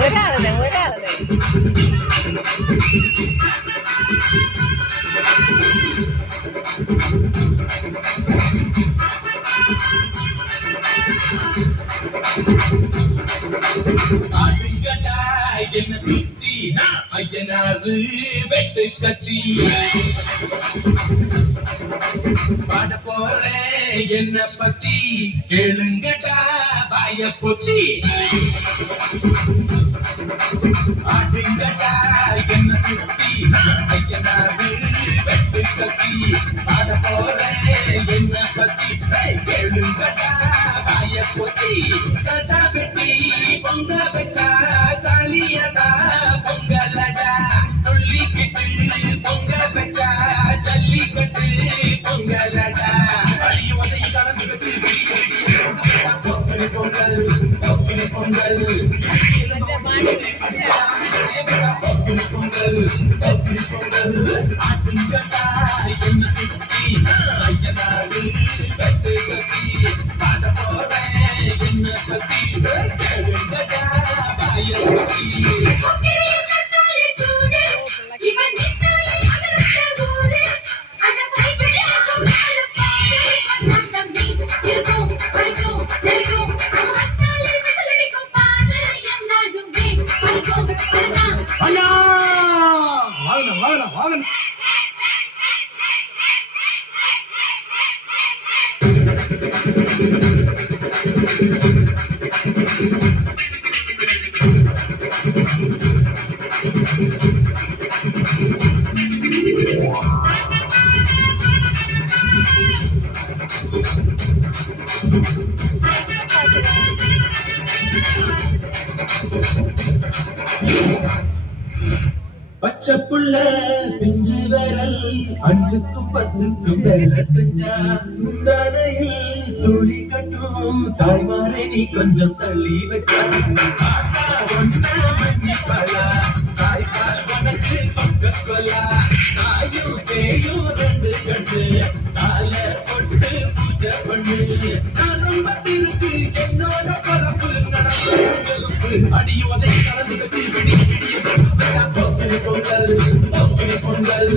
விடாது விடாது. என்ன சுத்தி ஐயனாரு வெட்டு கத்தி பாட போறேன் என்ன பத்தி கேளுங்கடா பாய பொத்தி ஆடுங்கடா என்ன சுத்தி ஐயனாரு வெட்டு கத்தி பாட போறேன் என்ன பத்தி கேளுங்கடா பாய பொத்தி கடா வெட்டி பொங்க வச்சா தாலியடா பொங்கலடா துள்ளிக்கிட்டு பொங்க வச்சா ஜல்லிக்கட்டு பொங்கலடா அடிய உதவி கலந்து வச்சு பொங்கல் பொங்கல் பொங்கல் பொங்கல் பொங்கல் பொங்கல் ஆட்டுங்கட்டா என்ன சுத்தி ஐயனாரு வெட்டு கத்தி பாட போறேன் என்ன பத்தி கேளுங்கடா பாய பத்தி பச்சை புள்ள பிஞ்சு விரல் 5க்கும் 10க்கும் வேலை செஞ்சா முந்தானையில் துளி கட்டும் தாய்மாரை நீ கொஞ்சம் தள்ளி வச்சா மன்னிப்பலா தாய்ப்பால் உனக்கு பக்க கொலா தாயும் சேயும் 2 கண்டு கால போட்டு பூஜை பண்ணு நான் ரொம்ப திருக்கு என்னோட பரப்பு நடப்பு அடியோதை கலந்து வச்சு விடி பொங்கல் பொங்கல் பொங்கல்